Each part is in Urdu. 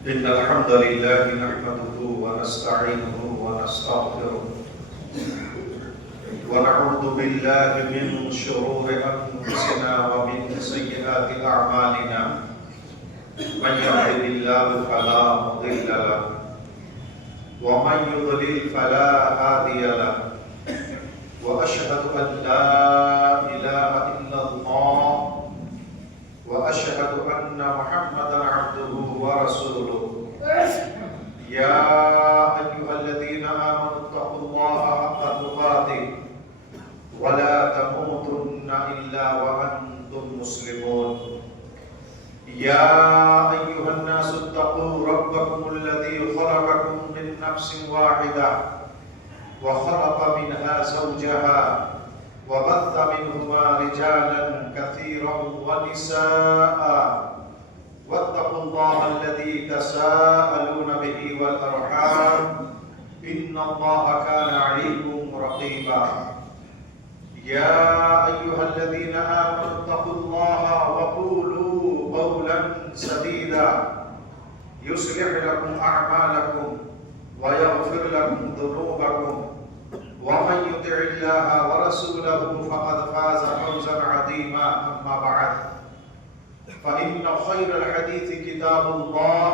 إن الحمد لله نحمده ونستعينه ونستغفره ونعوذ بالله من شرور أنفسنا ومن سيئات أعمالنا من يهده الله فلا مضل له ومن يضلل فلا هادي له وأشهد أن لا إله إلا الله وأشهد أن محمدا عبده ورسوله يا أيها الذين آمنوا اتقوا الله حق تقاته ولا تموتن إلا وأنتم مسلمون يا أيها الناس اتقوا ربكم الذي خلقكم من نفس واحدة وخلق منها زوجها وبث منهما رجالا كثيرا ونساء واتقوا الله الذي تساءلون به والأرحام إن الله كان عليكم رقيبا يا أيها الذين آمنوا اتقوا الله وقولوا قولا سديدا يصلح لكم أعمالكم ويغفر لكم ذنوبكم ومن يطع الله ورسوله فقد فاز فوزا عظيما أما بعد فإن خير الحديث كتاب الله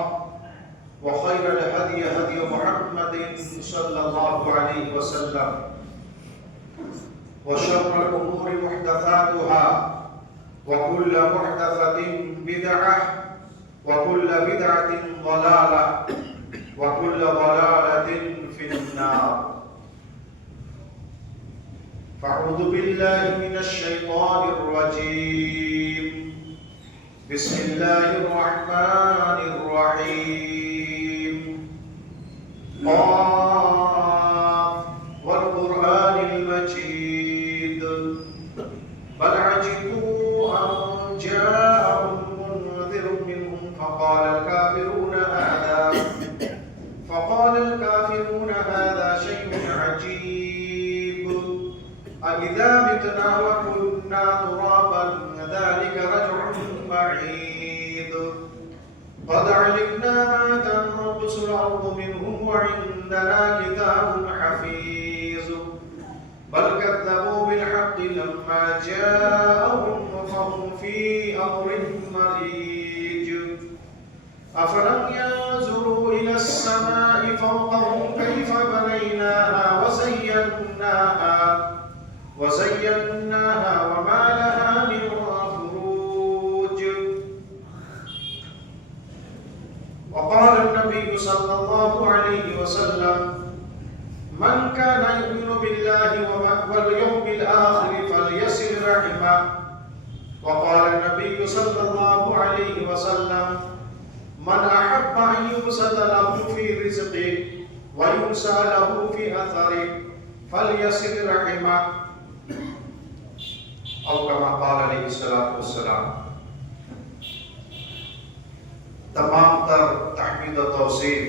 وخير الهدي هدي محمد صلى الله عليه وسلم وشر الأمور محدثاتها وكل محدثة بدعة وكل بدعة ضلالة وكل ضلالة في النار فأعوذ بالله من الشيطان الرجيم بسم الله الرحمن الرحيم قاف والقرآن المجيد بل عجبوا أن جاءهم منذر منهم فقال الكافرون هذا شيء عجيب أإذا متنا وكنا ترابا ذلك رجع بعيد قد علمنا ما تنقص الأرض منهم وعندنا كتاب حفيظ بل كذبوا بالحق لما جاءهم فهم في أمر مريج أفلم ينظروا إلى السماء فوقهم كيف بنيناها وزيناها وما لها من فروج وقال النبي صلى الله عليه وسلم من كان يؤمن بالله واليوم الآخر فليصل رحمه وقال النبي صلى الله عليه وسلم من أحب أن يبسط له في رزقه وينسى له في أثره فليصل رحمه او كما قال علیہ الصلوۃ والسلام۔ تمام تر تحمید و توصیف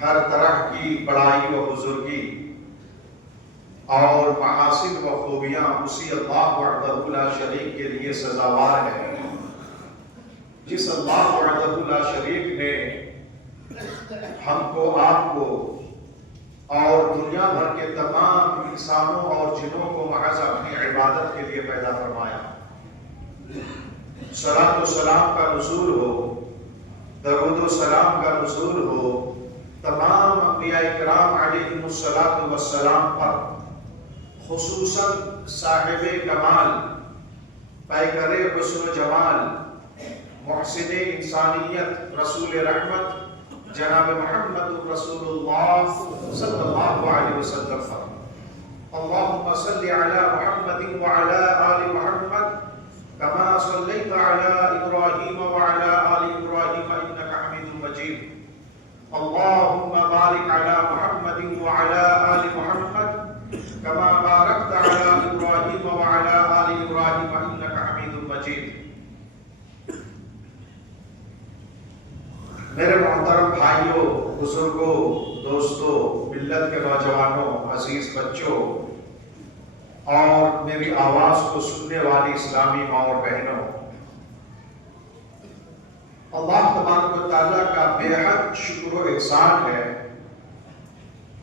ہر طرح کی بڑائی و بزرگی اور محاسن و خوبیاں اسی اللہ وحدہ لا شریک کے لیے سزاوار ہیں، جس اللہ وحدہ لا شریک نے ہم کو آپ کو اور دنیا بھر کے تمام انسانوں اور جنوں کو محض اپنی عبادت کے لیے پیدا فرمایا۔ صلاۃ و سلام کا نزول ہو، درود و سلام کا نزول ہو تمام انبیاء کرام علیہم الصلاۃ والسلام پر، خصوصاً صاحب کمال، پیکر حسن و جمال، محسن انسانیت، رسول رحمت جناب محمد رسول اللہ صلی اللہ علیہ وسلم پر اللہم صلی علی محمد وعلی آل محمد کما صلیت علی ابراہیم وعلی آل ابراہیم انک حمید مجید اللہم بارک علی محمد وعلی آل محمد کما بارکت علی ابراہیم وعلی آل ابراہیم انک حمید مجید۔ میرے محترم بھائیوں، بزرگوں، دوستوں، ملت کے نوجوانوں، عزیز بچوں اور میری آواز کو سننے والی اسلامی ماں اور بہنوں، اللہ تبارک و تعالیٰ کا بے حد شکر و احسان ہے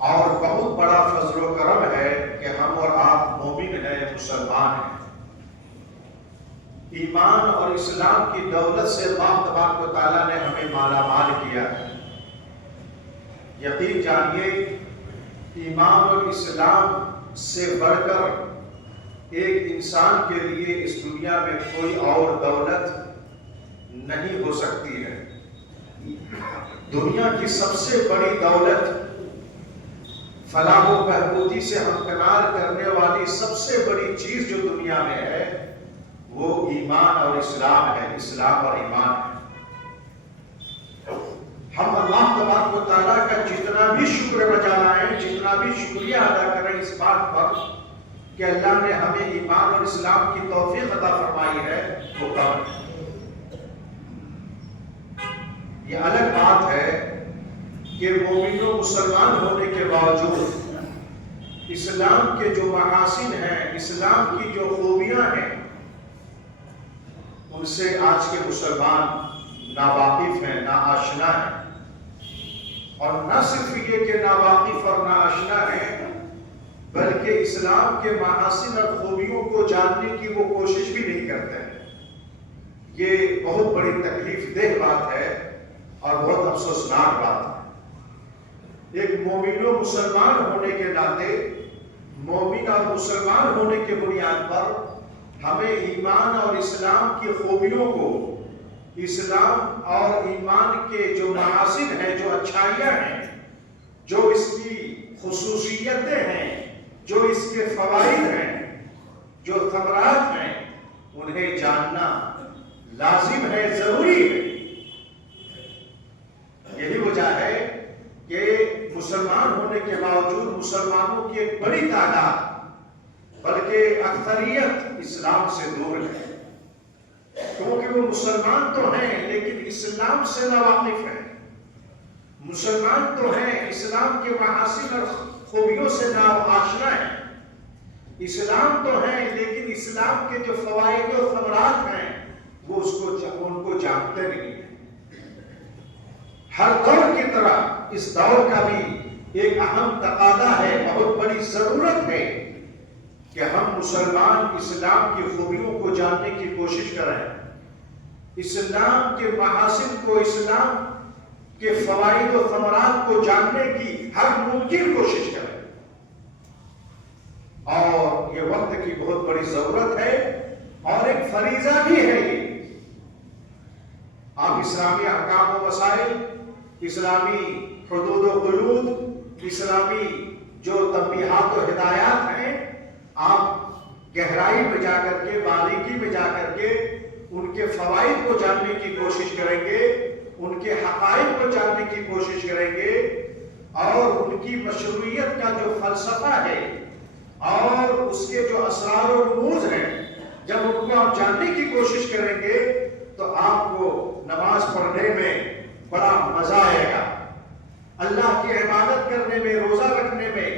اور بہت بڑا فضل و کرم ہے کہ ہم اور آپ مومن ہیں، مسلمان ہیں۔ ایمان اور اسلام کی دولت سے اللہ تبارک و تعالیٰ نے ہمیں مالا مال کیا ہے۔ یقین جانیے ایمان اور اسلام سے بڑھ کر ایک انسان کے لیے اس دنیا میں کوئی اور دولت نہیں ہو سکتی ہے۔ دنیا کی سب سے بڑی دولت، فلاح و بہبودی سے ہمکنار کرنے والی سب سے بڑی چیز جو دنیا میں ہے وہ ایمان اور اسلام ہے، اسلام اور ایمان ہے۔ ہم اللہ تبارک و تعالیٰ کا جتنا بھی شکر بجا لائیں، جتنا بھی شکریہ ادا کریں اس بات پر کہ اللہ نے ہمیں ایمان اور اسلام کی توفیق عطا فرمائی ہے، وہ کم ہے۔ یہ الگ بات ہے کہ مومن و مسلمان ہونے کے باوجود اسلام کے جو محاسن ہیں، اسلام کی جو خوبیاں ہیں، ان سے آج کے مسلمان ناواقف ہیں، ناآشنا ہیں۔ اور نہ صرف یہ کہ ناواقف اور ناآشنا ہیں، بلکہ اسلام کے محاسن اور خوبیوں کو جاننے کی وہ کوشش بھی نہیں کرتے ہیں۔ یہ بہت بڑی تکلیف دہ بات ہے اور بہت افسوسناک بات ہے۔ ایک مومن و مسلمان ہونے کے ناطے، مومن اور مسلمان ہونے کے بنیاد پر ہمیں ایمان اور اسلام کی خوبیوں کو، اسلام اور ایمان کے جو محاسن ہیں، جو اچھائیاں ہیں، جو اس کی خصوصیتیں ہیں، جو اس کے فوائد ہیں، جو ثمرات ہیں، انہیں جاننا لازم ہے، ضروری ہے۔ یہی وجہ ہے کہ مسلمان ہونے کے باوجود مسلمانوں کی ایک بڑی تعداد، بلکہ اکثریت اسلام سے دور ہے، کیونکہ وہ مسلمان تو ہیں لیکن اسلام سے ناواقف ہیں۔ مسلمان تو ہیں، اسلام کے محاسن اور خوبیوں سے ناآشنا ہیں۔ اسلام تو ہیں لیکن اسلام کے جو فوائد و ثمرات ہیں وہ ان کو جانتے نہیں ہیں۔ ہر دور کی طرح اس دور کا بھی ایک اہم تقاضا ہے، بہت بڑی ضرورت ہے کہ ہم مسلمان اسلام کی خوبیوں کو جاننے کی کوشش کریں، اسلام کے محاسن کو، اسلام کے فوائد و ثمرات کو جاننے کی ہر ممکن کوشش کریں۔ اور یہ وقت کی بہت بڑی ضرورت ہے اور ایک فریضہ بھی ہے۔ یہ آپ اسلامی احکام و مسائل، اسلامی حدود و قیود، اسلامی جو تنبیہات و ہدایات ہیں، آپ گہرائی میں جا کر کے، باریکی میں جا کر کے ان کے فوائد کو جاننے کی کوشش کریں گے، ان کے حقائق کو جاننے کی کوشش کریں گے، اور ان کی مشروعیت کا جو فلسفہ ہے اور اس کے جو اسرار و رموز ہیں، جب ان کو آپ جاننے کی کوشش کریں گے تو آپ کو نماز پڑھنے میں بڑا مزہ آئے گا، اللہ کی عبادت کرنے میں، روزہ رکھنے میں،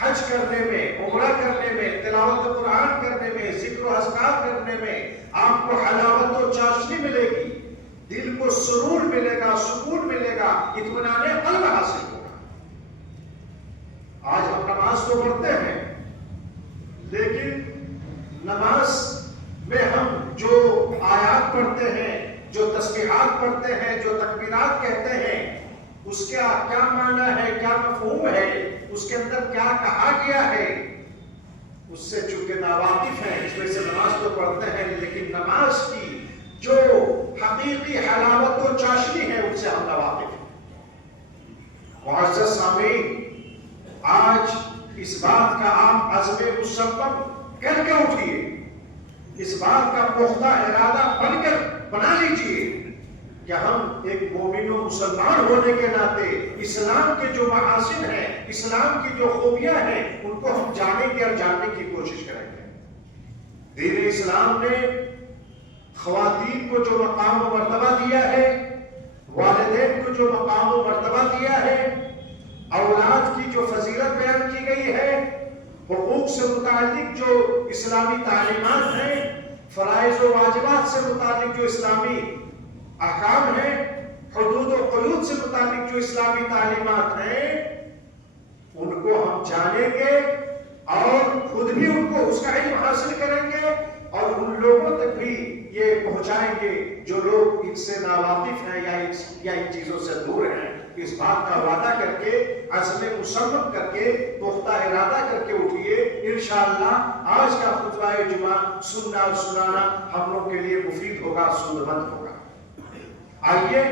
حج کرنے میں، عمرہ کرنے میں، تلاوت قرآن کرنے میں، ذکر و اذکار کرنے میں آپ کو حلاوت و چاشنی ملے گی، دل کو سرور ملے گا، سکون ملے گا، اطمینان قلب حاصل ہوگا۔ آج ہم نماز تو پڑھتے ہیں لیکن نماز میں ہم جو آیات پڑھتے ہیں، جو تسبیحات پڑھتے ہیں، جو تکبیرات کہتے ہیں، اس کا کیا معنی ہے، کیا مفہوم ہے، اس کے اندر کیا کہا گیا ہے، اس سے چونکہ ناواقف ہیں، اس وجہ سے نماز تو پڑھتے ہیں لیکن نماز کی جو حقیقی حلاوت و چاشنی ہے ان سے ہم ناواقف ہیں۔ معزز سامعین، آج اس بات کا آپ عزم مصمم کر کے اٹھیے، اس بات کا پختہ ارادہ بنا لیجیے کہ ہم ایک مومن و مسلمان ہونے کے ناطے اسلام کے جو محاسن ہیں، اسلام کی جو خوبیاں ہیں، ان کو ہم جانیں گے اور جاننے کی کوشش کریں گے۔ دین اسلام نے خواتین کو جو مقام و مرتبہ دیا ہے، والدین کو جو مقام و مرتبہ دیا ہے، اولاد کی جو فضیلت بیان کی گئی ہے، حقوق سے متعلق جو اسلامی تعلیمات ہیں، فرائض و واجبات سے متعلق جو اسلامی احکام ہیں، حدود و قیود سے متعلق جو اسلامی تعلیمات ہیں ان کو ہم جانیں گے اور خود بھی ان کو اس کا علم حاصل کریں گے اور ان لوگوں تک بھی یہ پہنچائیں گے جو لوگ ان سے ناواقف ہیں یا ان چیزوں سے دور ہیں۔ اس بات کا وعدہ کر کے، عزم مصمم کر کے، پختہ ارادہ کر کے اٹھیے، انشاءاللہ آج کا خطبہ جمعہ سننا اور سنانا ہم لوگ کے لیے مفید ہوگا، سود مند ہوگا۔ آئیے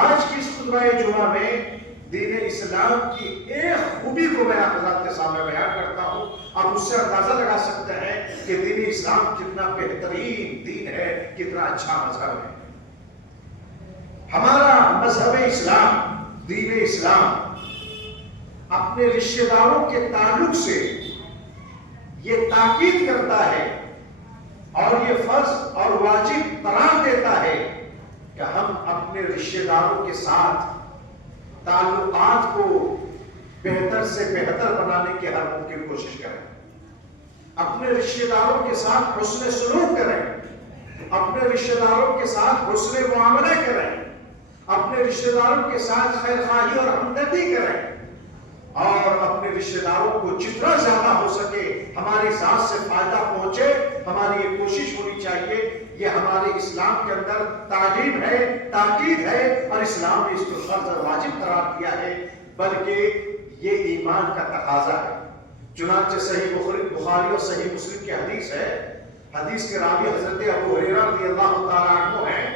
آج کی اس خطبہ جمعہ میں دین اسلام کی ایک خوبی کو میں حضرات کے سامنے بیان کرتا ہوں۔ آپ اس سے اندازہ لگا سکتے ہیں کہ دین اسلام کتنا بہترین دین ہے، کتنا اچھا مذہب ہے۔ ہمارا مذہب اسلام، دین اسلام اپنے رشتہ داروں کے تعلق سے یہ تاکید کرتا ہے اور یہ فرض اور واجب قرار دیتا ہے کہ ہم اپنے رشتہ داروں کے ساتھ تعلقات کو بہتر سے بہتر بنانے کی ہر ممکن کوشش کریں، اپنے رشتہ داروں کے ساتھ حسن سلوک کریں، اپنے رشتہ داروں کے ساتھ حسن معاملہ کریں، اپنے رشتہ داروں کے ساتھ خیر خواہی اور ہمدردی کریں اور اپنے رشتہ داروں کو جتنا زیادہ ہو سکے ہماری ذات سے فائدہ پہنچے، ہماری یہ کوشش ہونی چاہیے۔ یہ ہمارے اسلام کے اندر تعلیم ہے، تاکید ہے اور اسلام نے اس کو فرض اور واجب قرار دیا ہے، بلکہ یہ ایمان کا تقاضا ہے۔ چنانچہ صحیح بخاری اور صحیح مسلم کی حدیث ہے، حدیث کے راوی حضرت ابو ہریرہ رضی اللہ تعالیٰ عنہ ہیں،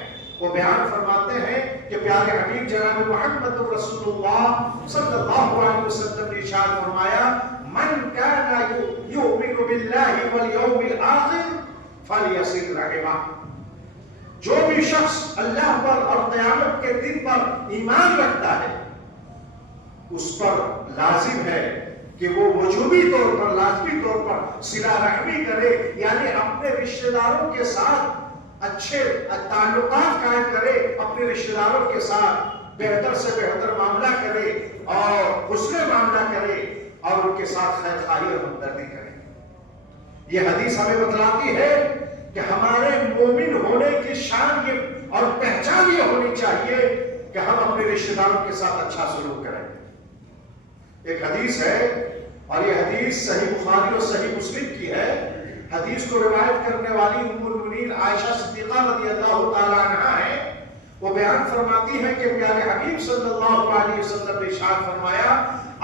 وہ بیان فرماتے ہیں کہ پیارے حبیب جناب محمد رسول اللہ صلی اللہ علیہ وسلم نے ارشاد فرمایا، من کان یؤمن باللہ والیوم الآخر فلیصل رحمہ، جو بھی شخص اللہ پر اور قیامت کے دن پر ایمان رکھتا ہے اس پر لازم ہے کہ وہ وجوبی طور پر، لازمی طور پر صلہ رحمی کرے، یعنی اپنے رشتہ داروں کے ساتھ اچھے تعلقات قائم کرے، اپنے رشتہ داروں کے ساتھ بہتر سے بہتر معاملہ کرے اور حسن معاملہ کرے اور ان کے ساتھ خیر خواہی اور ہمدردی کرے۔ یہ حدیث ہمیں بتلاتی ہے کہ ہمارے مومن ہونے کی شان یہ اور پہچان یہ ہونی چاہیے کہ ہم اپنے رشتہ داروں کے ساتھ اچھا سلوک کریں۔ ایک حدیث ہے اور یہ حدیث صحیح بخاری اور صحیح مسلم کی ہے۔ حدیث کو روایت کرنے والی ام المؤمنین عائشہ صدیقہ رضی اللہ تعالی عنہا ہے، وہ بیان فرماتی ہے کہ پیارے حبیب صلی اللہ علیہ وسلم نے ارشاد فرمایا،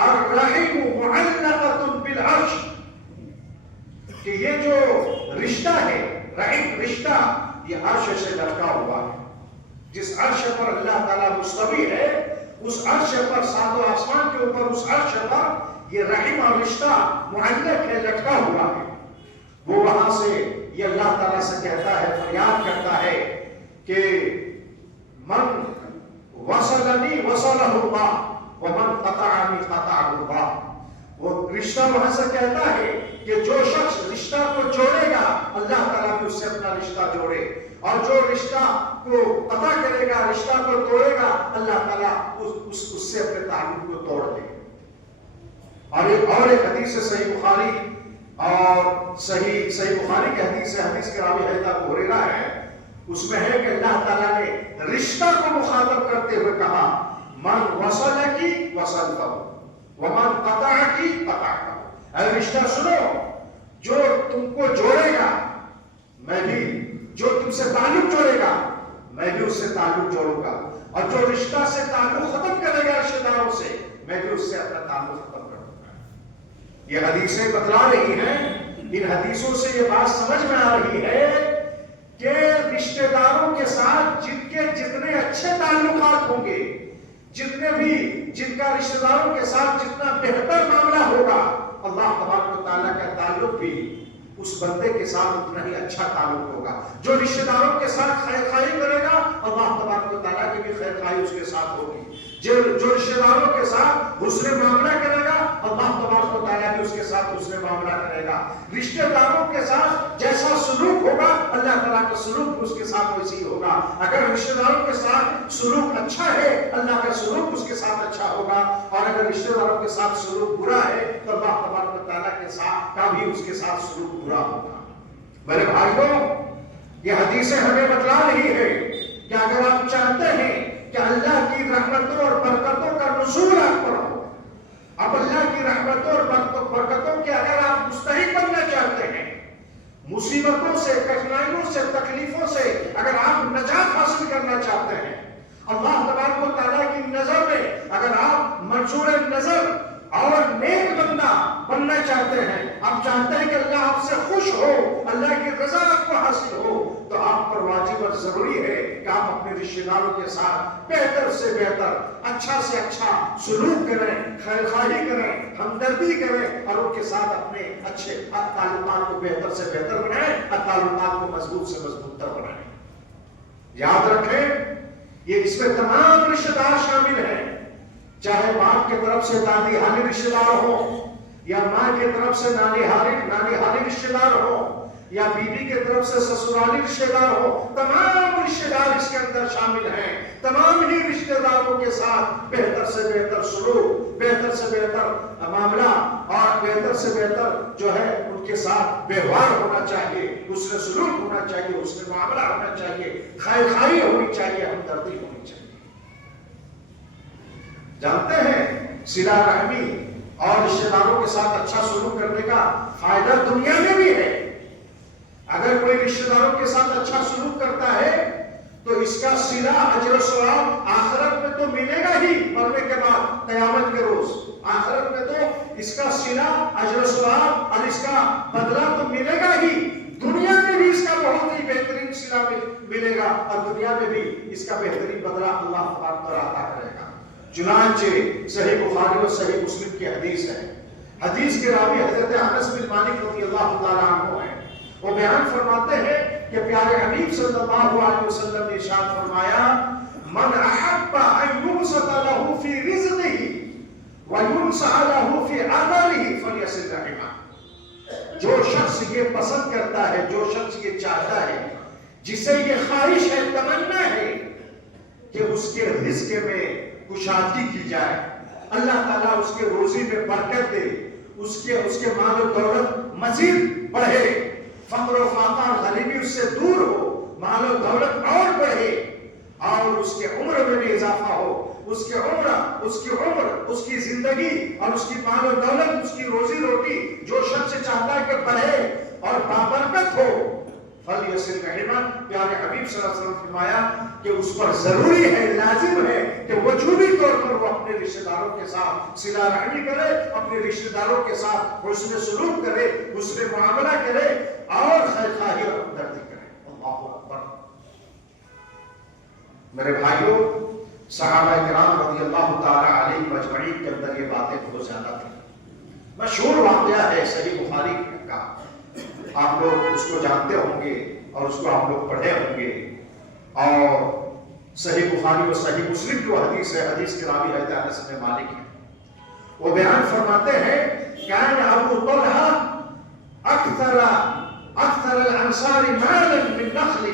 الرحم معلقۃ بالعرش، کہ یہ جو رشتہ ہے، رحم رشتہ، یہ عرش سے لٹکا ہوا ہے۔ جس عرش پر اللہ تعالیٰ مستوی ہے، اس عرش پر، ساتوں آسمان کے اوپر اس عرش پر یہ رحم اور رشتہ معلق ہے، لٹکا ہوا ہے۔ وہ وہاں سے یہ اللہ تعالیٰ سے کہتا ہے، فریاد کرتا ہے کہ من وصلنی وصلہ اللہ ومن قطعنی قطعہ اللہ۔ وہ رشتہ وہاں سے کہتا ہے کہ جو شخص رشتہ کو جوڑے گا اللہ تعالیٰ بھی اس سے اپنا رشتہ جوڑے، اور جو رشتہ کو قطع کرے گا، رشتہ کو توڑے گا، اللہ تعالیٰ اس سے اپنے تعلق کو توڑ دے۔ اور ایک حدیث صحیح بخاری اور صحیح بخاری کی حدیث ہے، حدیث کے راوی حضرت ابو ہریرہ ہے، اس میں ہے کہ اللہ تعالیٰ نے رشتہ کو مخاطب کرتے ہوئے کہا، من وصلکی وصلتہ ومن قطعکی قطعتہ۔ اے رشتہ سنو، جو تم کو جوڑے گا میں بھی، جو تم سے تعلق جوڑے گا میں بھی اس سے تعلق جوڑوں گا، اور جو رشتہ سے تعلق ختم کرے گا رشتہ داروں سے، میں بھی اس سے اپنا تعلق ختم کروں گا۔ یہ حدیثیں بتلا رہی ہیں، ان حدیثوں سے یہ بات سمجھ میں آ رہی ہے کہ رشتہ داروں کے ساتھ جن کے جتنے اچھے تعلقات ہوں گے، جن کا رشتہ داروں کے ساتھ جتنا بہتر معاملہ ہوگا، اللہ تبارک و تعالیٰ کا تعلق بھی اس بندے کے ساتھ اتنا ہی اچھا تعلق ہوگا۔ جو رشتہ داروں کے ساتھ خیر خواہی کرے گا اللہ تبارک و تعالیٰ کی بھی خیر خواہی اس کے ساتھ ہوگی۔ جو رشتہ داروں کے ساتھ حسن معاملہ کرے گا اللہ تبارک و تعالیٰ بھی اس کے ساتھ حسن معاملہ کرے گا۔ رشتہ داروں کے ساتھ جیسا سلوک ہوگا اللہ تعالیٰ کا سلوک بھی اس کے ساتھ ویسے ہی ہوگا۔ اگر رشتہ داروں کے ساتھ سلوک اچھا ہے اللہ کا سلوک اس کے ساتھ اچھا ہوگا، اور اگر رشتہ داروں کے ساتھ سلوک برا ہے تو اللہ تبارک و تعالیٰ کے ساتھ کا بھی اس کے ساتھ سلوک برا ہوگا۔ میرے بھائیوں، یہ حدیثیں ہمیں بتلا رہی ہے کہ کہ اگر آپ چاہتے ہیں کہ اللہ کی رحمتوں اور برکتوں کا نزول آپ پر ہو، اب اللہ کی رحمتوں اور برکتوں کے اگر آپ مستحق بننا چاہتے ہیں، مصیبتوں سے، کٹھنائیوں سے، تکلیفوں سے اگر آپ نجات حاصل کرنا چاہتے ہیں، اللہ تبارک و تعالیٰ کی نظر میں اگر آپ منظور نظر اور نیک بندہ بننا چاہتے ہیں، آپ چاہتے ہیں کہ اللہ آپ سے خوش ہو، اللہ کی رضا آپ کو حاصل ہو، تو آپ پر واجب اور ضروری ہے کہ آپ اپنے رشتہ داروں کے ساتھ بہتر سے بہتر، اچھا سے اچھا سلوک کریں، خیر خواہی کریں، ہمدردی کریں، اور ان کے ساتھ اپنے اچھے تعلقات کو بہتر سے بہتر بنائیں اور تعلقات کو مضبوط سے مضبوط تر بنائیں۔ یاد رکھیں، یہ اس میں تمام رشتہ دار شامل ہیں، چاہے باپ کی طرف سے دادی حالی رشتہ دار ہو، یا ماں کی طرف سے نانی حالی رشتہ دار ہو، یا بیوی کی طرف سے سسرالی رشتہ دار ہو، تمام رشتہ دار اس کے اندر شامل ہیں۔ تمام ہی رشتہ داروں کے ساتھ بہتر سے بہتر سلوک، بہتر سے بہتر معاملہ اور بہتر سے بہتر جو ہے ان کے ساتھ ویوہار ہونا چاہیے، حسن سلوک ہونا چاہیے، حسن معاملہ ہونا چاہیے، خیر خواہی ہونی چاہیے، ہمدردی ہونی چاہیے۔ جانتے ہیں صلہ رحمی اور رشتہ داروں کے ساتھ اچھا سلوک کرنے کا فائدہ دنیا میں بھی ہے۔ اگر کوئی رشتہ داروں کے ساتھ اچھا سلوک کرتا ہے تو اس کا صلہ اجر و ثواب آخرت میں تو ملے گا ہی، مرنے کے بعد قیامت کے روز آخرت میں تو اس کا صلہ اجر و ثواب اور اس کا بدلہ تو ملے گا ہی، دنیا میں بھی اس کا بہت ہی بہترین صلہ ملے گا، اور دنیا میں بھی اس کا بہترین بدلہ اللہ تبارک و تعالیٰ عطا کرے گا۔ چنانچہ صحیح بخاری اور صحیح مسلم کی حدیث ہے، حدیث کے راوی حضرت انس بن مالک رضی اللہ تعالیٰ عنہ ہیں، وہ بیان فرماتے ہیں کہ پیارے حبیب صلی اللہ علیہ وسلم نے ارشاد فرمایا، من احب ان یبسط له فی رزقه وینسع له فی عمله فلیصل رحمه۔ جو شخص یہ پسند کرتا ہے، جو شخص یہ چاہتا ہے، جسے یہ خواہش ہے، تمنا ہے کہ اس کے رزق میں کشادگی کی جائے، اللہ تعالیٰ اس کے روزی میں برکت دے، اس کے مال و دولت مزید بڑھے، فقر و فاقہ اور غریبی اس سے دور ہو، مال و دولت اور بڑھے، اور اس کے عمر میں بھی اضافہ ہو، اس کی عمر، اس کی زندگی اور اس کی مال و دولت، اس کی روزی روٹی جو شخص چاہتا ہے کہ بڑھے اور بابرکت ہو، فلیصل رحمہ، پیارے حبیب صلی اللہ علیہ وسلم فرمایا کہ اس پر ضروری ہے، لازم ہے کہ وجوبی طور پر وہ اپنے رشتہ داروں کے ساتھ صلہ رحمی کرے، اپنے رشتہ داروں کے ساتھ حسن سلوک کرے، حسن معاملہ کرے اور خیر خواہی اور ہمدردی کرے۔ اللہ اکبر۔ میرے بھائیوں، صحابہ کرام رضی اللہ تعالی علیہ اجمعین کے اندر یہ باتیں بہت زیادہ تھیں۔ مشہور واقعہ ہے صحیح بخاری کا، آپ لوگ اس کو جانتے ہوں گے اور اس کو آپ لوگ پڑھے ہوں گے، اور صحیح بخاری اور صحیح مسلم کی وہ حدیث ہے، حدیث کے راوی حضرت انس بن مالک ہیں، وہ بیان فرماتے ہیں، کان ابو طلحہ اکثر الانصار مالا من نخل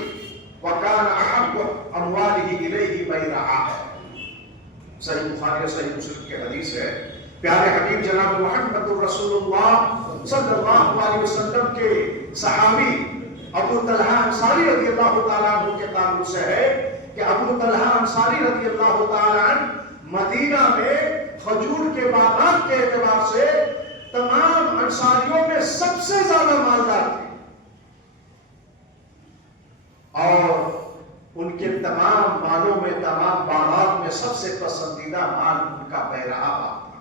وکان احب امواله الیہ بیرہا۔ صحیح بخاری اور صحیح مسلم کی حدیث ہے، پیارے حبیب جناب محمد رسول اللہ صلی اللہ علیہ وسلم کے صحابی ابو طلحہ انصاری رضی اللہ تعالیٰ عنہ کے تعلق سے ہے کہ ابو طلحہ انصاری رضی اللہ تعالیٰ عنہ مدینہ میں کھجور کے باغات کے اعتبار سے تمام انصاریوں میں سب سے زیادہ مالدار تھے، اور ان کے تمام مالوں میں، تمام باغات میں سب سے پسندیدہ مال ان کا بیرہا باغ تھا۔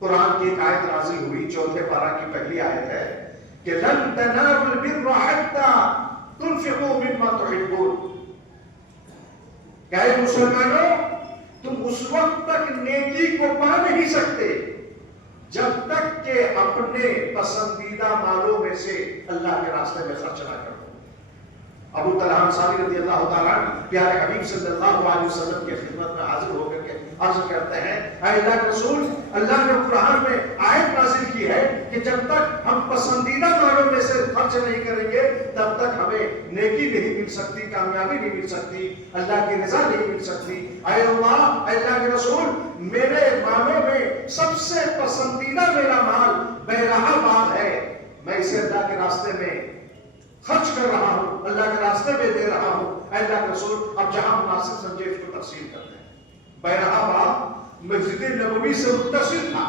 قرآن کی ایک آیت نازل ہوئی، 4 پارہ کی پہلی آیت ہے کہ لن تنالوا البر حتى تنفقوا مما تحبون، کہ اے مسلمانوں، تم اس وقت تک نیکی کو پا نہیں سکتے جب تک کہ اپنے پسندیدہ مالوں میں سے اللہ کے راستے میں خرچ نہ کرو۔ ابو طلحہ انصاری رضی اللہ تعالیٰ عنہ پیارے حبیب صلی اللہ علیہ وسلم کی خدمت میں حاضر ہو کر کے عرض کرتے ہیں، اے اللہ کے رسول، اللہ نے قرآن میں آیت نازل کی ہے کہ جب تک ہم پسندیدہ مالوں میں سے خرچ نہیں کریں گے تب تک ہمیں نیکی نہیں مل سکتی، کامیابی نہیں مل سکتی، اللہ کی رضا نہیں مل سکتی۔ اے اللہ کے رسول، میرے مالوں میں سب سے پسندیدہ میرا مال بیرہا باغ ہے، میں اسے اللہ کے راستے میں خرچ کر رہا ہوں، اللہ کے راستے میں دے رہا ہوں، اللہ کے رسول اب جہاں مناسب سمجھے اس کو تقسیم کرتے ہیں۔ بہرحال مسجد نبوی سے متصل تھا،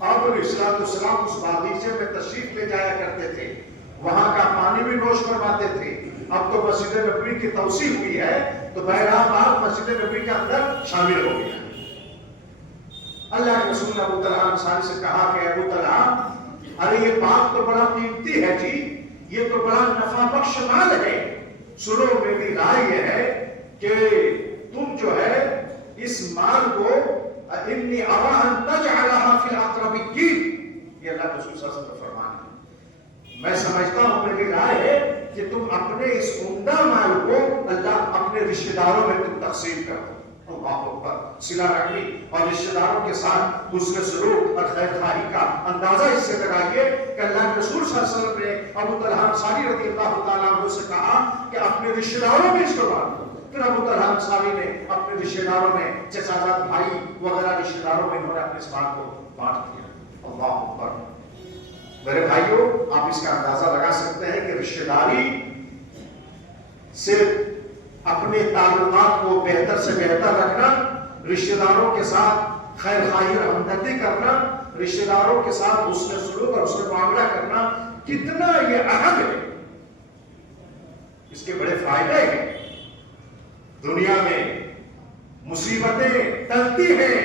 آپ علیہ السلام اس باغیچے میں تشریف لے جایا کرتے تھے، وہاں کا پانی بھی نوش فرماتے تھے۔ اب تو مسجد نبوی کی توسیع ہوئی ہے تو بہرحال آپ مسجد نبوی کے اندر شامل ہو گیا۔ اللہ کے رسول نے ابو طلحہ انصاری سے کہا کہ ابو طلحہ، ارے یہ باغ تو بڑا قیمتی ہے جی، یہ تو بڑا نفع بخش مال ہے، سنو میری رائے یہ ہے کہ تم جو ہے اس مال کو انی ارا ان تجعلها فی الاقربین، یہ اللہ کے رسول صلی اللہ علیہ وسلم کا فرمان ہے، میں سمجھتا ہوں، میری رائے ہے کہ تم اپنے اس عمدہ مال کو اللہ اپنے رشتہ داروں میں تم تقسیم کرو۔ اللہ اکبر، صلہ رحمی اور رشتہ داروں کے ساتھ حسن سلوک اور خیر خواہی کا اندازہ اس سے لگائیے کہ اللہ کے رسول صلی اللہ علیہ وسلم نے ابو طلحہ انصاری رضی اللہ تعالیٰ عنہ سے کہا کہ اپنے رشتہ داروں میں اس کو بانٹ دو۔ پھر ابو طلحہ انصاری نے اپنے رشتہ داروں میں، چچا زاد بھائی وغیرہ رشتہ داروں میں انہوں نے اپنے اس بات کو بانٹ دیا۔ اللہ اکبر، میرے بھائیوں، آپ اس کا اندازہ لگا سکتے ہیں کہ رشتہ داری صرف اپنے تعلقات کو بہتر سے بہتر رکھنا، رشتہ داروں کے ساتھ خیر خواہی اور ہمدردی کرنا، رشتہ داروں کے ساتھ حسن سلوک اور حسن معاملہ کرنا کتنا یہ اہم ہے، اس کے بڑے فائدے ہیں۔ دنیا میں مصیبتیں ٹلتی ہیں،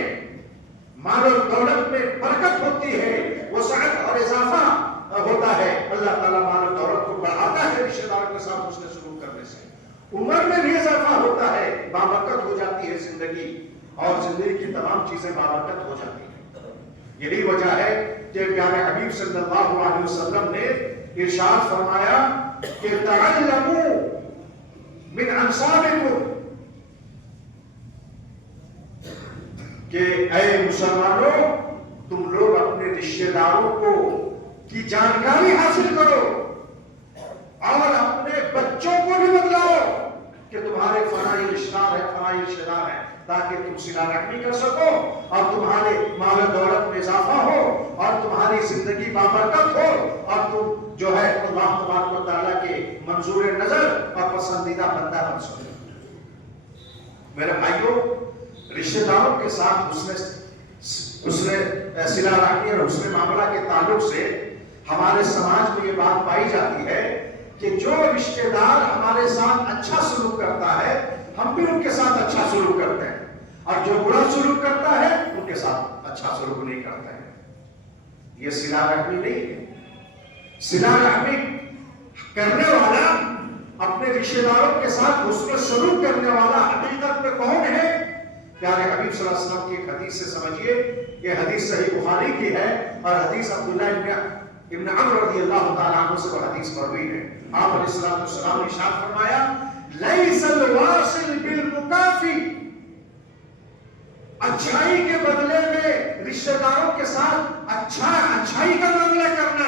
مال و دولت میں برکت ہوتی ہے، وسعت اور اضافہ ہوتا ہے، اللہ تعالیٰ مال و دولت کو بڑھاتا ہے رشتہ داروں کے ساتھ حسن سلوک کرنے سے، عمر میں بھی اضافہ ہوتا ہے، بابرکت ہو جاتی ہے زندگی، اور زندگی کی تمام چیزیں بابرکت ہو جاتی ہیں۔ یہی وجہ ہے کہ پیارے حبیب صلی اللہ علیہ وسلم نے ارشاد فرمایا کہ تعلموا من انصابکم، کہ اے مسلمانوں تم لوگ اپنے رشتہ داروں کو کی جانکاری حاصل کرو اور اپنے بچوں کو بھی بتلاؤ کہ تمہارے فلاں رشتہ دار ہے، فلاں رشتہ دار ہے، تاکہ تم صلہ رحمی کر سکو اور تمہارے مال و دولت میں اضافہ ہو اور تمہاری زندگی بابرکت ہو اور تم جو ہے اللہ تبارک و تعالیٰ کے منظور نظر اور پسندیدہ بندہ بن سکو۔ میرے بھائیوں، رشتہ داروں کے ساتھ حسن صلہ رحمی اور حسن معاملہ کے تعلق سے ہمارے سماج میں یہ بات پائی جاتی ہے کہ جو رشتہ دار ہمارے ساتھ اچھا سلوک کرتا ہے ہم بھی ان کے ساتھ اچھا سلوک کرتے ہیں، اور جو برا سلوک کرتا ہے ان کے ساتھ اچھا سلوک نہیں کرتے ہیں۔ یہ صلہ رحمی نہیں ہے۔ صلہ رحمی کرنے والا، اپنے رشتہ داروں کے ساتھ حسن سلوک کرنے والا حقیقت میں کون ہے؟ پیارے حبیب صلی اللہ علیہ وسلم کی ایک حدیث سے سمجھیے، یہ حدیث صحیح بخاری کی ہے اور حدیث عبداللہ ابن عمر رضی اللہ تعالیٰ عنہ سے وہ حدیث مروی ہے۔ آپ علیہ السلام نے ارشاد فرمایا لیس الواصل بالمکافی، اچھائی کے بدلے میں رشتہ داروں کے ساتھ اچھائی کا معاملہ کرنا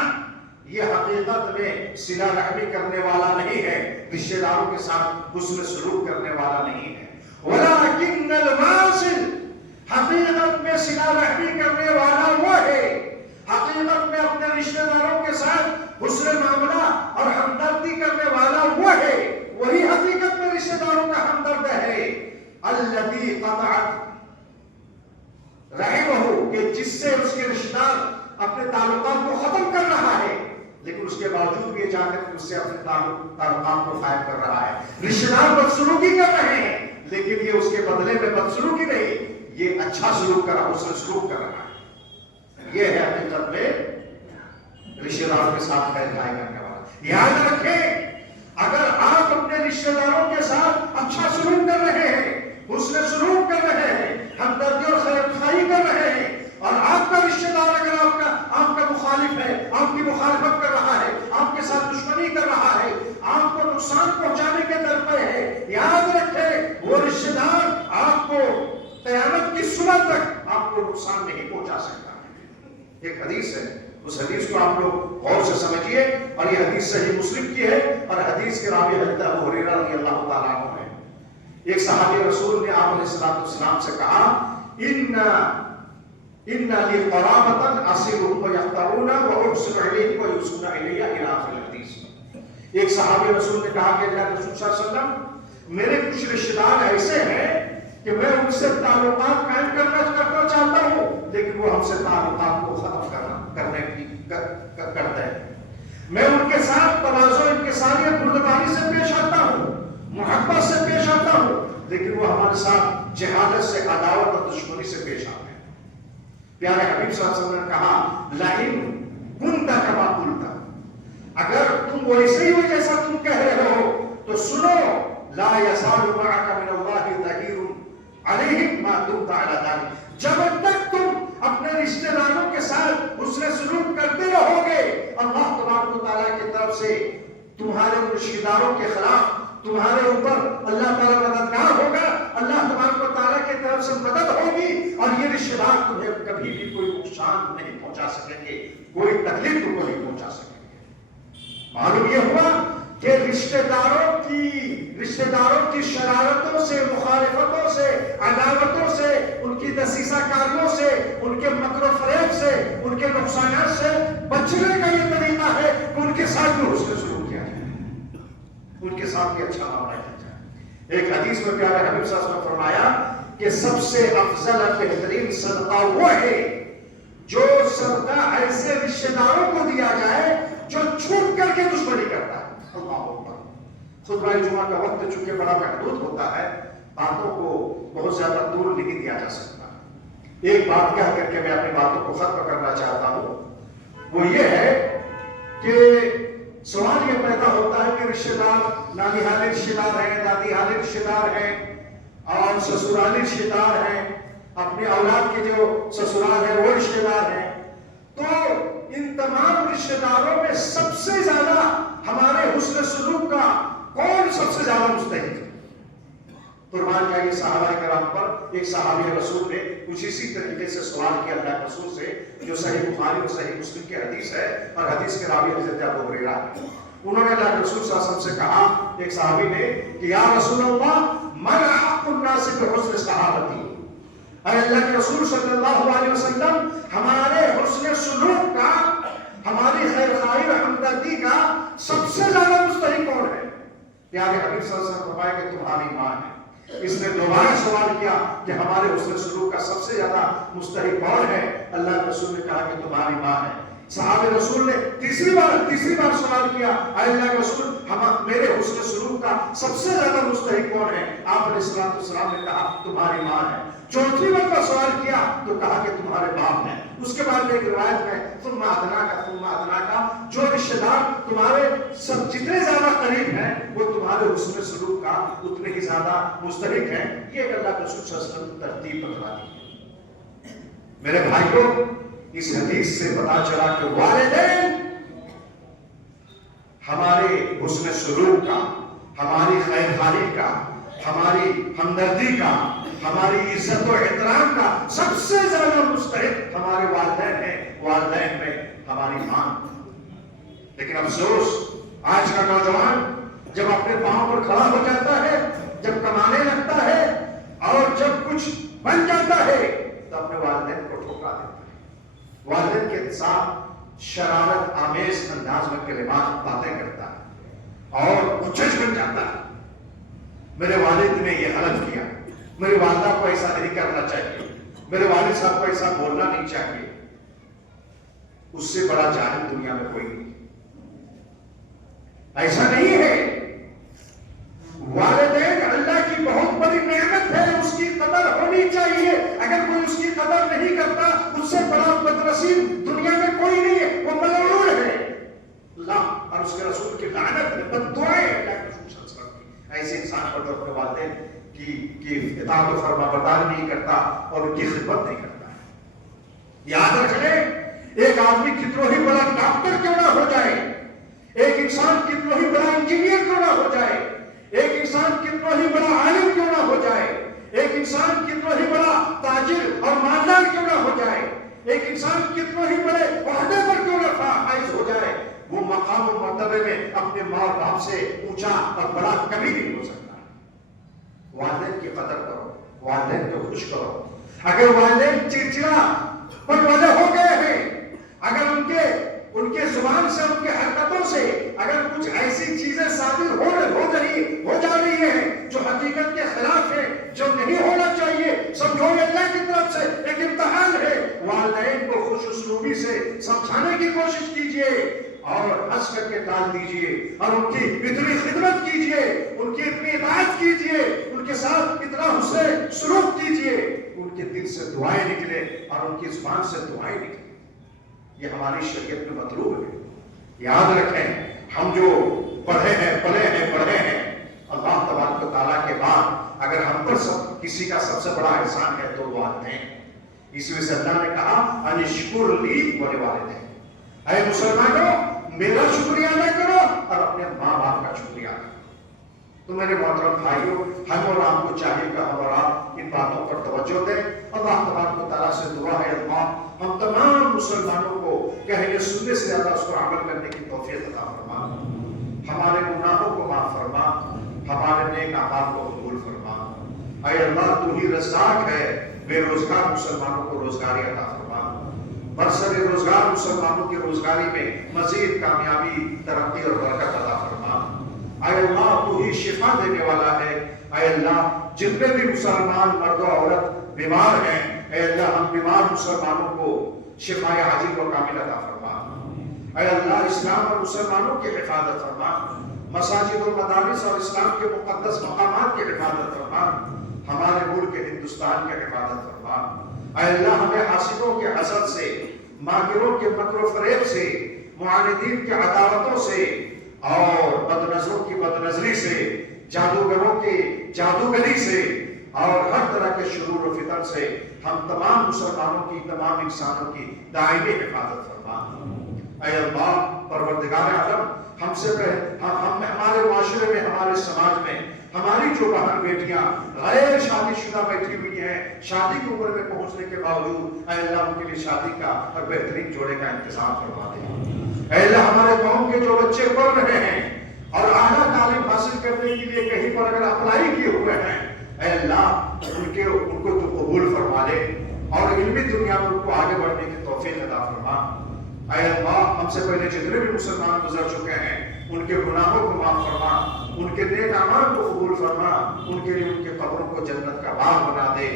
یہ حقیقت میں صلہ رحمی کرنے والا نہیں ہے، رشتہ داروں کے ساتھ حسن سلوک کرنے والا نہیں ہے۔ ولیکن الواصل، حقیقت میں صلہ رحمی کرنے والا وہ ہے، حقیقت میں اپنے رشتہ داروں کے ساتھ حسن معاملہ اور ہمدردی کرنے والا وہ ہے، وہی حقیقت میں رشتہ داروں کا ہمدرد ہے۔ الذی قطعت رحمہ، کہ جس سے اس کے رشتہ دار اپنے تعلقات کو ختم کر رہا ہے لیکن اس کے باوجود بھی جا کر اس سے اپنے تعلقات کو قائم کر رہا ہے۔ رشتہ دار بدسلوکی کر رہے ہیں لیکن یہ اس کے بدلے میں بدسلوکی نہیں، یہ اچھا سلوک کر رہا، حسن سلوک کر رہا ہے۔ یہ ہے حقیقت میں رشتہ داروں کے ساتھ خیر خواہی کرنے والا۔ یاد رکھیں، اگر آپ اپنے رشتہ داروں کے ساتھ اچھا سلوک کر رہے ہیں، حسن سلوک کر رہے ہیں، ہمدردی اور خیر خواہی کر رہے ہیں، اور آپ کا رشتہ دار اگر آپ کا مخالف ہے، آپ کی مخالفت کر رہا ہے، آپ کے ساتھ دشمنی کر رہا ہے، آپ کو نقصان پہنچانے کے در پہ ہے، یاد رکھیں وہ رشتہ دار آپ کو قیامت کی صبح تک آپ کو نقصان نہیں پہنچا سکتا۔ ایک حدیث ہے، اس حدیث کو آپ لوگ غور سے سمجھیے، اور یہ حدیث صحیح مسلم کی ہے اور حدیث کے راوی حضرت ابو ہریرہ رضی اللہ تعالیٰ عنہ ہے۔ ایک صحابی رسول نے آپ علیہ السلام سے کہا ان لی قرابۃ اصلهم ويختارون واحسن الیہم ویحسنون الی الی آخر الحدیث۔ ایک صحابی رسول نے کہا کہ اللہ رسول صلی اللہ علیہ وسلم میرے کچھ رشتے دار ایسے ہیں کہ میں ان سے تعلقات قائم کرنا چاہتا ہوں، لیکن وہ ہم سے تعلقات کو ختم کرتے ہیں۔ میں ان کے ساتھ تواضع، انکساریت، بردباری سے پیش آتا ہوں، محبت سے پیش آتا ہوں، لیکن وہ ہمارے ساتھ جہالت سے، عداوت اور دشمنی سے پیش آتے ہیں۔ پیارے حبیب صلی اللہ علیہ وسلم نے کہا لئن كنت كما قلت، اگر تم ویسے ہی ہو جیسا تم کہہ رہے ہو تو سنو، لا يزال معك من الله ظهير عليهم ما دمت على ذلك، جب تک تم اپنے رشتہ داروں کے ساتھ حسن سلوک کرتے رہو گے، اللہ تبارک و تعالیٰ کی طرف سے تمہارے رشتہ داروں کے خلاف تمہارے اوپر اللہ تعالیٰ مددگار ہوگا، اللہ تبارک و تعالیٰ کی طرف سے مدد ہوگی، اور یہ رشتہ دار تمہیں کبھی بھی کوئی نقصان نہیں پہنچا سکیں گے، کوئی تکلیف تم کو نہیں پہنچا سکیں گے۔ معلوم یہ ہوا کہ رشتہ داروں کی شرارتوں سے، مخالفتوں سے، عداوتوں سے، ان کی دسیسہ کاریوں سے، ان کے مکر و فریب سے، ان کے نقصانات سے بچنے کا یہ طریقہ ہے کہ ان کے ساتھ بھی حسن سلوک کیا جائے، ان کے ساتھ بھی اچھا معاملہ کیا جائے۔ ایک حدیث میں پیارے حبیب صلی اللہ علیہ وسلم نے فرمایا کہ سب سے افضل اور بہترین صدقہ وہ ہے جو صدقہ ایسے رشتہ داروں کو دیا جائے جو چھپ کر کے دشمنی کرتا ہے۔ اللہ اکبر۔ خطبہ جمعہ کا وقت چونکہ بڑا محدود ہوتا ہے، باتوں کو بہت زیادہ دور نہیں دیا جا سکتا۔ ایک بات کہہ کر کے میں اپنی باتوں کو ختم کرنا چاہتا ہوں، وہ یہ ہے کہ سوال یہ پیدا ہوتا ہے کہ رشتہ دار نانی حالی رشتہ دار ہیں، دادی حالی رشتہ دار ہیں، اور سسرالی رشتہ دار ہیں، اپنے اولاد کے جو سسرال ہے وہ رشتہ دار ہیں، تو ان تمام رشتہ داروں میں سب سے زیادہ ہمارے حسن سلوک کا کون سب سے زیادہ مستحق ہے؟ قربان جائیے صحابہ کرام پر ایک صحابی رسول نے کچھ اسی طریقے سے سوال کیا اللہ کے رسول سے، جو صحیح بخاری اور صحیح مسلم کی حدیث ہے، اور حدیث کے راوی حضرت ابو ہریرہ ہے۔ انہوں نے اللہ کے رسول صلی اللہ علیہ وسلم سے کہا، ایک صحابی نے کہ یا رسول اللہ من احق الناس بحسن صحابتی، اے اللہ کے رسول صلی اللہ علیہ وسلم ہمارے حسن سلوک کا، ہماری خیر خواہی اور ہمدردی کا سب سے زیادہ مستحق کون ہے؟ پیارے حبیب صلی اللہ علیہ وسلم فرمایا کہ تمہاری ماں ہے۔ اس نے دوبارہ سوال کیا کہ ہمارے حسن سلوک کا سب سے زیادہ مستحق کون ہے؟ اللہ کے رسول نے کہا کہ تمہاری ماں ہے۔ صحابہ رسول نے تیسری بار سوال کیا، اے اللہ کے رسول میرے حسن سلوک کا سب سے زیادہ مستحق کون ہے؟ آپ علیہ السلام نے کہا تمہاری ماں ہے۔ چوتھی بار سوال کیا تو کہا کہ تمہارے باپ ہیں۔ اس کے بعد ایک روایت میں ثم ادناک، جو رشتہ دار تمہارے سب جتنے زیادہ قریب ہیں وہ تمہارے حسن سلوک کا اتنے ہی زیادہ مستحق ہیں۔ یہ ایک اللہ کے رسول صلی اللہ علیہ وسلم ترتیب بتلا دی۔ میرے بھائیوں، اس حدیث سے پتا چلا کہ والدین ہمارے حسن سلوک کا، ہماری خیر خواہی کا، ہماری ہمدردی کا، ہماری عزت و احترام کا سب سے زیادہ مستحق ہمارے والدین ہیں۔ والدین میں ہماری ماں۔ لیکن افسوس، آج کا نوجوان جب اپنے پاؤں پر کھڑا ہو جاتا ہے، جب کمانے لگتا ہے اور جب کچھ بن جاتا ہے تو اپنے والدین کو ٹھکرا دیتا ہے، والدین کے ساتھ شرارت آمیز انداز میں کلمات باتیں کرتا ہے اور اچھج بن جاتا ہے۔ میرے والد نے یہ غلط کیا، میری والدہ کو ایسا نہیں کرنا چاہیے، میرے والد صاحب کو ایسا بولنا نہیں چاہیے۔ اس سے بڑا جاہل دنیا میں کوئی نہیں۔ ایسا نہیں ہے، والدین اللہ کی بہت بڑی نعمت ہے، اس کی قدر ہونی چاہیے۔ اگر کوئی اس کی قدر نہیں کرتا، اس سے بڑا بدنصیب دنیا میں کوئی نہیں ہے، وہ ملعون ہے۔ اللہ اور اس کے رسول کی لعنت ہے، بددعائیں اللہ کے رسول صلی اللہ علیہ وسلم کی ایسے انسان پر جو اپنے والدین کی اطاعت و فرما برداری نہیں کرتا اور ان کی خدمت نہیں کرتا ہے۔ یاد رکھیں، ایک آدمی کتنا ہی بڑا ڈاکٹر کیوں نہ ہو جائے، ایک انسان کتنا ہی بڑا انجینئر کیوں نہ ہو جائے، ایک انسان کتنا ہی بڑا عالم کیوں نہ ہو جائے، ایک انسان کتنا ہی بڑا تاجر اور مالدار کیوں نہ ہو جائے، ایک انسان کتنا ہی بڑے عہدے پر کیوں نہ فائز ہو جائے، وہ مقام و مرتبے میں اپنے ماں اور باپ سے اونچا اور بڑا کبھی نہیں ہو سکتا۔ والدین کی قدر کرو، والدین کو خوش کرو۔ اگر والدین چڑچڑا پر والے ہو گئے ہیں، اگر ان کے زبان سے، ان کے حرکتوں سے اگر کچھ ایسی چیزیں صادر ہو جا رہی ہیں جو حقیقت کے خلاف ہے، جو نہیں ہونا چاہیے، سمجھو یہ اللہ کی طرف سے ایک امتحان ہے۔ والدین کو خوش اسلوبی سے سمجھانے کی کوشش کیجئے اور ہنس کر کے ٹال دیجئے، اور ان کی اتنی خدمت کیجئے، ان کی اتنی اطاعت کیجئے، ان کے ساتھ اتنا حسن سلوک کیجئے، ان کے دل سے دعائیں نکلے اور ان کی زبان سے دعائیں نکلے۔ یہ ہماری شریعت میں مطلوب ہے۔ یاد رکھیں، ہم جو پڑھے ہیں، اللہ تبارک و تعالیٰ کے بعد اگر ہم پر کسی کا سب سے بڑا احسان ہے تو والدین۔ اس وجہ سے اللہ نے کہا ان اشکر لی ولوالدیک، اے مسلمانوں میرا شکریہ ادا کرو اور اپنے ماں باپ کا شکریہ ادا کرو۔ تو میرے محترم بھائیوں، ہم اور آپ کو چاہیے کہ ہم اور آپ ان باتوں پر توجہ دیں۔ اللہ تبارک و تعالیٰ سے دعا ہے اللہ ہم تمام مسلمانوں کو کہنے سننے سے زیادہ اس کو عمل کرنے کی توفیق عطا فرما، ہمارے گناہوں کو معاف فرما، ہمارے نیک اعمال کو قبول فرما۔ اے اللہ تو ہی رزاق ہے، بے روزگار مسلمانوں کو روزگاری عطا فرما، برسر روزگار مسلمانوں کی روزگاری میں مزید کامیابی، ترقی اور برکت عطا فرما۔ اے اللہ تو ہی شفا دینے والا ہے۔ اے اللہ جتنے بھی مسلمان مرد و عورت بیمار ہیں، اے اللہ ہم بیمار مسلمانوں کو شفائے عاجل و کامل عطا فرما۔ اے اللہ اسلام اور مسلمانوں کی حفاظت فرما، مساجد و مدارس اور اسلام کے مقدس مقامات کی حفاظت فرما، ہمارے ملک ہندوستان کی حفاظت فرما۔ اے اللہ ہمیں حاسدوں کے حسد سے، ماکروں کے مکر و فریب سے، معاندین کی عداوتوں سے اور بدنظروں کی بدنظری سے، جادوگروں کی جادوگری سے اور ہر طرح کے شرور و فتن سے ہم تمام مسلمانوں کی، تمام انسانوں کی دائمی حفاظت فرما۔ اے اللہ پروردگار عالم ہم سے ہمارے معاشرے میں، ہمارے سماج میں ہماری جو بہن بیٹیاں غیر شادی شدہ بیٹھی ہوئی ہیں، شادی کی عمر میں پہنچنے کے باوجود اے اللہ ان کے لیے شادی کا اور بہترین جوڑے کا انتظام فرما دے۔ اے اللہ ہمارے قوم کے جو بچے پڑھ رہے ہیں اور اعلیٰ تعلیم حاصل کرنے کے لیے کہیں پر اگر اپلائی کیے ہوئے ہیں، اے اللہ ان کو تو قبول فرما لے اور علمی دنیا میں ان کو آگے بڑھنے کی توفیق عطا فرما۔ اے اللہ ہم سے پہلے جتنے بھی مسلمان گزر چکے ہیں ان کے گناہوں کو معاف فرما، ان کے نیک اعمال کو قبول فرما، ان کے لیے ان کے قبروں کو جنت کا باغ بنا دے۔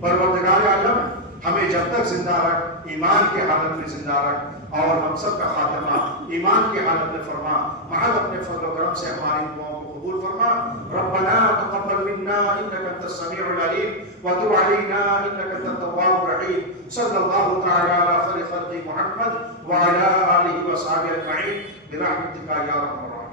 پروردگار عالم ہمیں جب تک زندہ رکھ، ایمان کی حالت میں زندہ رکھ اور ہم سب کا خاتمہ ایمان کی حالت میں فرما۔ محض اپنے فضل و کرم سے ہماری دعاؤں کو قبول فرما۔ ربنا تقبل منا انك انت السميع العليم وتب علينا انك انت التواب الرحيم۔ صلى الله تعالى على خير خلق محمد وعلى اله وصحبه اجمعين برحمتك يا ارحم الراحمين۔